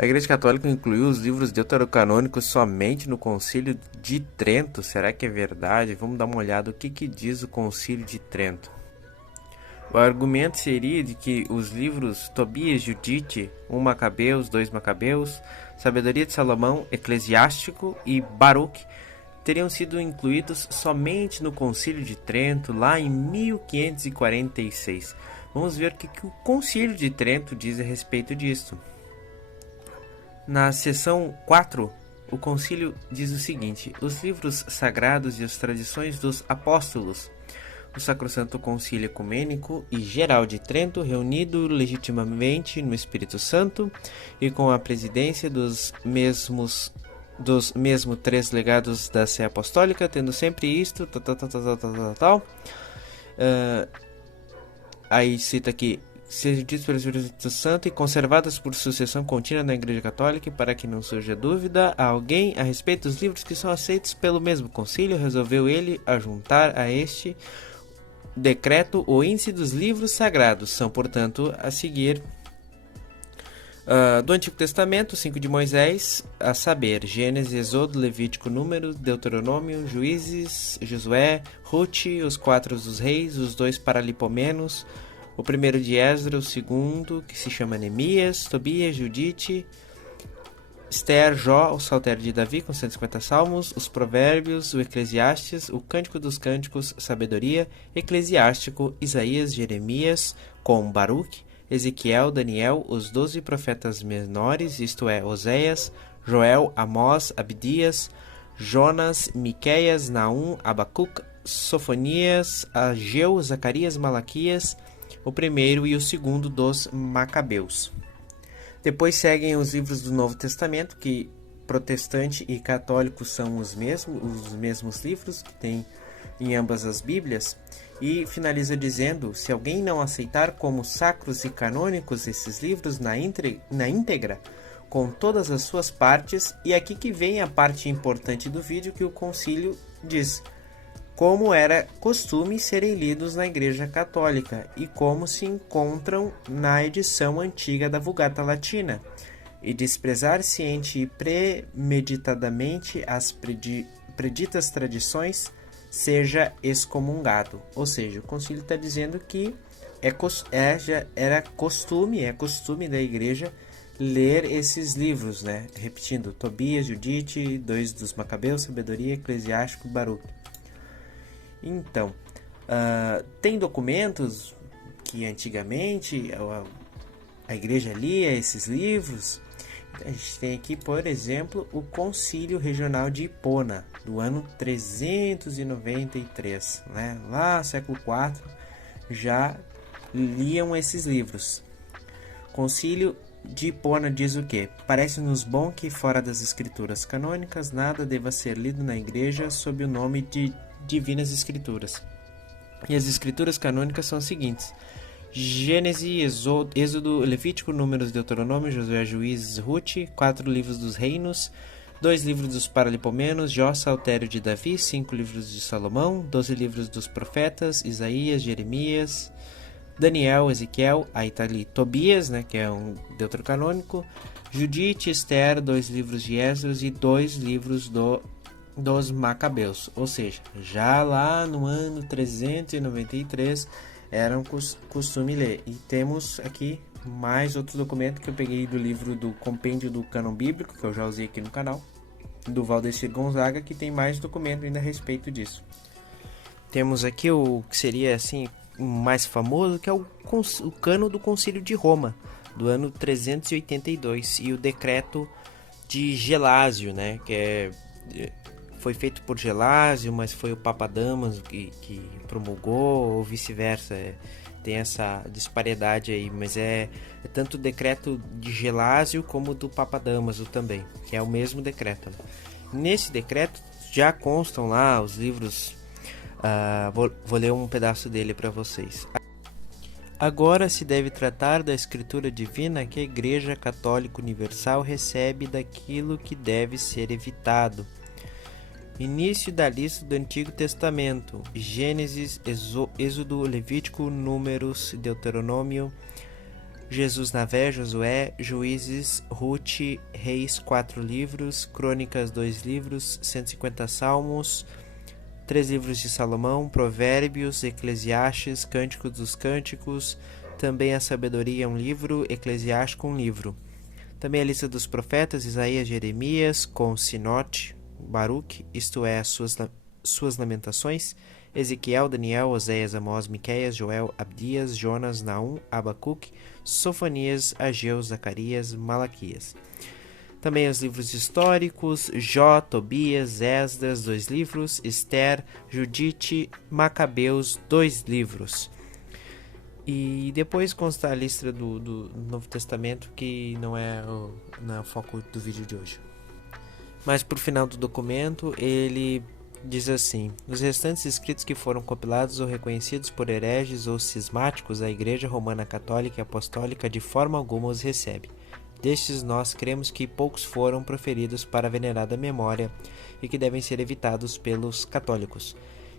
A Igreja Católica incluiu os livros deuterocanônicos somente no Concílio de Trento. Será que é verdade? Vamos dar uma olhada o que diz o Concílio de Trento. O argumento seria de que os livros Tobias, Judite, 1 Macabeus, 2 Macabeus, Sabedoria de Salomão, Eclesiástico e Baruque teriam sido incluídos somente no Concílio de Trento, lá em 1546. Vamos ver o que o Concílio de Trento diz a respeito disso. Na seção 4, o concílio diz o seguinte: os livros sagrados e as tradições dos apóstolos. O Sacrosanto Concílio Ecumênico e Geral de Trento, reunido legitimamente no Espírito Santo e com a presidência dos mesmos três legados da Sé Apostólica, tendo sempre isto, aí cita aqui: sejam ditos pelo Espírito Santo e conservadas por sucessão contínua na Igreja Católica, e para que não surja dúvida a alguém a respeito dos livros que são aceitos pelo mesmo concílio, resolveu ele ajuntar a este decreto o índice dos livros sagrados. São, portanto, a seguir do Antigo Testamento, 5 de Moisés, a saber, Gênesis, Êxodo, Levítico, Números, Deuteronômio, Juízes, Josué, Ruth, os 4 dos reis, os 2 Paralipomenos, o primeiro de Esdra, o segundo, que se chama Neemias, Tobias, Judite, Esther, Jó, o Saltério de Davi, com 150 salmos, os Provérbios, o Eclesiastes, o Cântico dos Cânticos, Sabedoria, Eclesiástico, Isaías, Jeremias, com Baruque, Ezequiel, Daniel, os 12 profetas menores, isto é, Oséias, Joel, Amós, Abdias, Jonas, Miqueias, Naum, Abacuc, Sofonias, Ageu, Zacarias, Malaquias, o primeiro e o segundo dos Macabeus. Depois seguem os livros do Novo Testamento, que protestante e católico são os mesmos livros que tem em ambas as Bíblias, e finaliza dizendo: se alguém não aceitar como sacros e canônicos esses livros na íntegra, com todas as suas partes, e aqui que vem a parte importante do vídeo que o concílio diz: como era costume serem lidos na Igreja Católica e como se encontram na edição antiga da Vulgata Latina, e desprezar ciente e premeditadamente as preditas tradições, seja excomungado. Ou seja, o concílio está dizendo que é costume da Igreja ler esses livros, né? Repetindo, Tobias, Judite, 2 dos Macabeus, Sabedoria, Eclesiástico, Baruque. Então, tem documentos que antigamente a Igreja lia esses livros. A gente tem aqui, por exemplo, o Concílio Regional de Hipona, do ano 393, né? Lá, século IV, já liam esses livros. Concílio de Hipona diz o quê? Parece-nos bom que, fora das escrituras canônicas, nada deva ser lido na Igreja sob o nome de Divinas Escrituras. E as escrituras canônicas são as seguintes: Gênesis, Êxodo, Levítico, Números, Deuteronômio, Josué, Juízes, Ruth, 4 livros dos reinos, 2 livros dos Paralipomenos, Jó, Saltério de Davi, 5 livros de Salomão, 12 livros dos profetas, Isaías, Jeremias, Daniel, Ezequiel, aí tá ali Tobias, né, que é um deuterocanônico, Judite, Esther, 2 livros de Esdras e 2 livros dos Macabeus. Ou seja, já lá no ano 393 era um costume ler. E temos aqui mais outro documento que eu peguei do livro do Compêndio do Cânon Bíblico, que eu já usei aqui no canal, do Valdecir Gonzaga, que tem mais documento ainda a respeito disso. Temos aqui o que seria assim o mais famoso, que é o Cânon do Concílio de Roma, do ano 382, e o decreto de Gelásio, né, que foi feito por Gelásio, mas foi o Papa Damaso que promulgou, ou vice-versa. Tem essa disparidade aí, mas é tanto o decreto de Gelásio como do Papa Damaso também, que é o mesmo decreto, né? Nesse decreto já constam lá os livros, vou ler um pedaço dele para vocês. Agora se deve tratar da escritura divina que a Igreja Católica Universal recebe daquilo que deve ser evitado. Início da lista do Antigo Testamento: Gênesis, Êxodo, Levítico, Números, Deuteronômio, Jesus Navé, Josué, Juízes, Ruth, Reis, 4 livros, Crônicas, 2 livros, 150 Salmos, 3 livros de Salomão, Provérbios, Eclesiastes, Cânticos dos Cânticos, também a Sabedoria, um livro, Eclesiástico, um livro. Também a lista dos profetas, Isaías, Jeremias, com Sinote, Baruque, isto é, suas lamentações, Ezequiel, Daniel, Oséias, Amós, Miqueias, Joel, Abdias, Jonas, Naum, Abacuque, Sofonias, Ageu, Zacarias, Malaquias. Também os livros históricos, Jó, Tobias, Esdras, 2 livros, Esther, Judite, Macabeus, 2 livros. E depois consta a lista do Novo Testamento, que não é o foco do vídeo de hoje. Mas por final do documento, ele diz assim: os restantes escritos que foram compilados ou reconhecidos por hereges ou cismáticos, a Igreja Romana Católica e Apostólica de forma alguma os recebe. Destes nós cremos que poucos foram proferidos para a venerada memória e que devem ser evitados pelos católicos.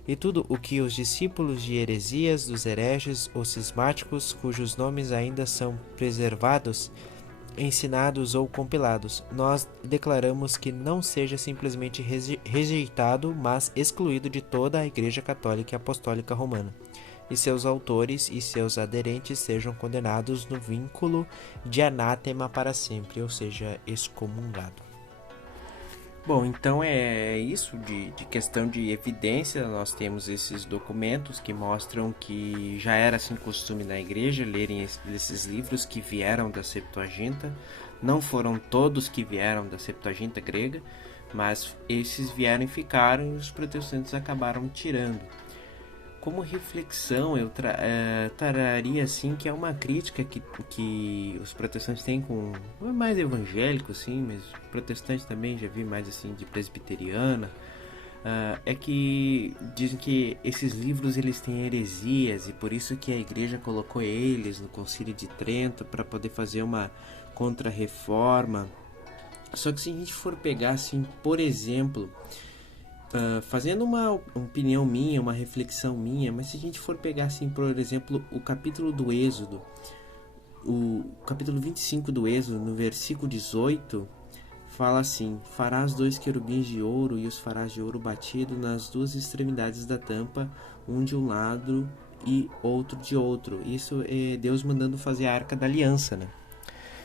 E tudo o que os discípulos de heresias dos hereges ou cismáticos, cujos nomes ainda são preservados, ensinados ou compilados, nós declaramos que não seja simplesmente rejeitado, mas excluído de toda a Igreja Católica e Apostólica Romana, e seus autores e seus aderentes sejam condenados no vínculo de anátema para sempre, ou seja, excomungado. Bom, então é isso de questão de evidência. Nós temos esses documentos que mostram que já era assim costume na igreja lerem esses livros que vieram da Septuaginta. Não foram todos que vieram da Septuaginta grega, mas esses vieram e ficaram, e os protestantes acabaram tirando. Como reflexão, eu traria assim que é uma crítica que os protestantes têm com, não é mais evangélico assim, mas protestante também, já vi mais assim de presbiteriana, é que dizem que esses livros eles têm heresias e por isso que a igreja colocou eles no Concílio de Trento para poder fazer uma contra-reforma. Só que se a gente for pegar assim, por exemplo, fazendo uma opinião minha, uma reflexão minha, mas se a gente for pegar assim, por exemplo, o capítulo do Êxodo, o capítulo 25 do Êxodo, no versículo 18, fala assim: farás 2 querubins de ouro e os farás de ouro batido nas 2 extremidades da tampa, um de um lado e outro de outro. Isso é Deus mandando fazer a Arca da Aliança, né?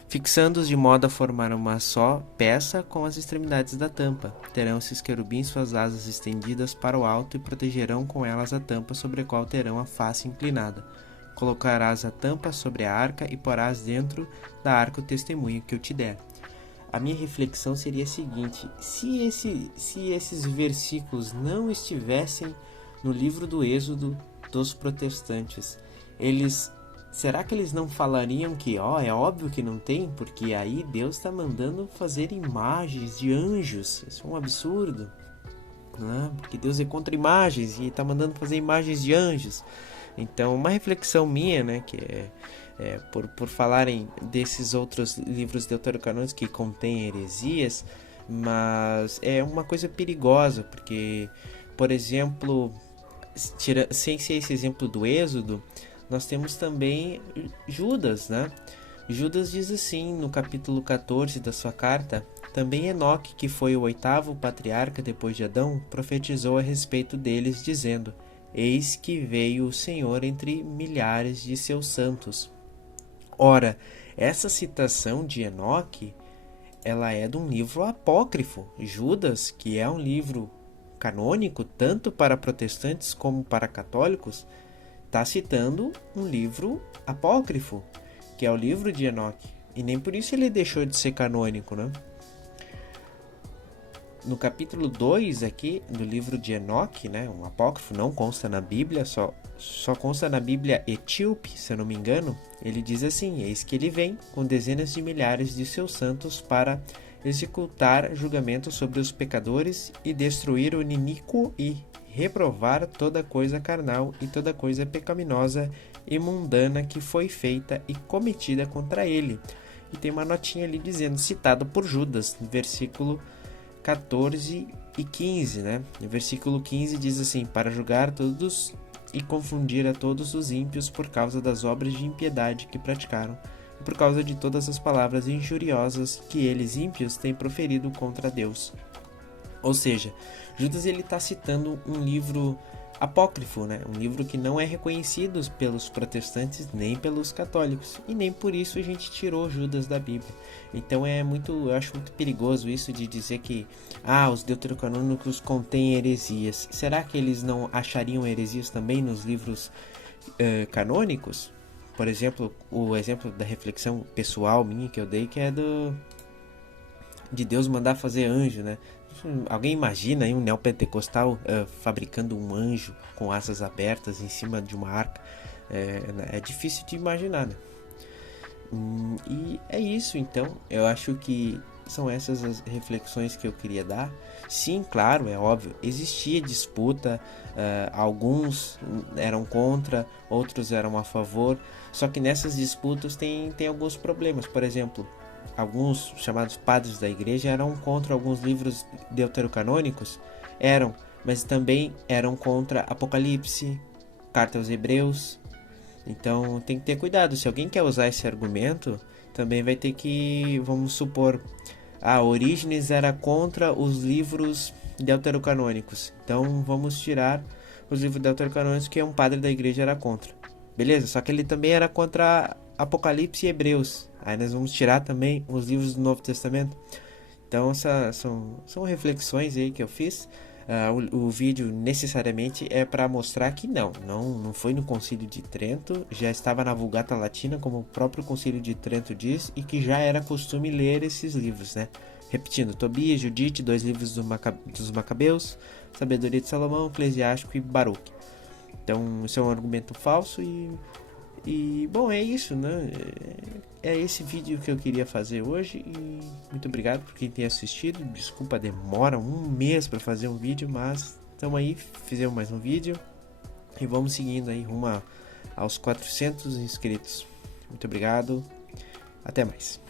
Fixando-os de modo a formar uma só peça com as extremidades da tampa. Terão esses querubins suas asas estendidas para o alto e protegerão com elas a tampa sobre a qual terão a face inclinada. Colocarás a tampa sobre a arca e porás dentro da arca o testemunho que eu te der. A minha reflexão seria a seguinte: se esses versículos não estivessem no livro do Êxodo dos protestantes, será que eles não falariam que, é óbvio que não tem, porque aí Deus está mandando fazer imagens de anjos? Isso é um absurdo, né? Porque Deus é contra imagens e está mandando fazer imagens de anjos. Então, uma reflexão minha, né, que por falarem desses outros livros deuterocanônicos que contêm heresias, mas é uma coisa perigosa, porque, por exemplo, sem ser esse exemplo do Êxodo, nós temos também Judas, né? Judas diz assim no capítulo 14 da sua carta: também Enoque, que foi o 8º patriarca depois de Adão, profetizou a respeito deles, dizendo: eis que veio o Senhor entre milhares de seus santos. Ora, essa citação de Enoque, ela é de um livro apócrifo. Judas, que é um livro canônico tanto para protestantes como para católicos, está citando um livro apócrifo, que é o livro de Enoque, e nem por isso ele deixou de ser canônico, né? No capítulo 2 aqui do livro de Enoque, né, um apócrifo, não consta na Bíblia, só consta na Bíblia etíope, se eu não me engano. Ele diz assim: eis que ele vem com dezenas de milhares de seus santos para executar julgamento sobre os pecadores e destruir o iníquo e reprovar toda coisa carnal e toda coisa pecaminosa e mundana que foi feita e cometida contra ele. E tem uma notinha ali dizendo, citado por Judas, no versículo 14 e 15, né? No versículo 15 diz assim: para julgar todos e confundir a todos os ímpios por causa das obras de impiedade que praticaram, e por causa de todas as palavras injuriosas que eles ímpios têm proferido contra Deus. Ou seja, Judas ele está citando um livro apócrifo, né? Um livro que não é reconhecido pelos protestantes nem pelos católicos, e nem por isso a gente tirou Judas da Bíblia. Então eu acho muito perigoso isso de dizer que os deuterocanônicos contêm heresias. Será que eles não achariam heresias também nos livros canônicos? Por exemplo, o exemplo da reflexão pessoal minha que eu dei, que é de Deus mandar fazer anjo, né? Alguém imagina aí um neopentecostal fabricando um anjo com asas abertas em cima de uma arca? É difícil de imaginar, né? E é isso, então. Eu acho que são essas as reflexões que eu queria dar. Sim, claro, é óbvio, existia disputa, alguns eram contra, outros eram a favor. Só que nessas disputas tem alguns problemas. Por exemplo, alguns chamados padres da igreja eram contra alguns livros deuterocanônicos, mas também eram contra Apocalipse, Carta aos Hebreus. Então tem que ter cuidado. Se alguém quer usar esse argumento, também vai ter que, vamos supor, Orígenes era contra os livros deuterocanônicos, então vamos tirar os livros deuterocanônicos que um padre da igreja era contra. Beleza, só que ele também era contra Apocalipse e Hebreus. Aí nós vamos tirar também os livros do Novo Testamento. Então essas são reflexões aí que eu fiz. O vídeo necessariamente é para mostrar que não foi no Concílio de Trento, já estava na Vulgata Latina, como o próprio Concílio de Trento diz, e que já era costume ler esses livros, né? Repetindo, Tobias, Judite, 2 livros dos Macabeus, Sabedoria de Salomão, Eclesiástico e Baruque. Então, isso é um argumento falso e bom, é isso, né? É esse vídeo que eu queria fazer hoje e muito obrigado por quem tem assistido. Desculpa a demora, 1 mês para fazer um vídeo, mas estamos aí, fizemos mais um vídeo e vamos seguindo aí rumo aos 400 inscritos. Muito obrigado, até mais.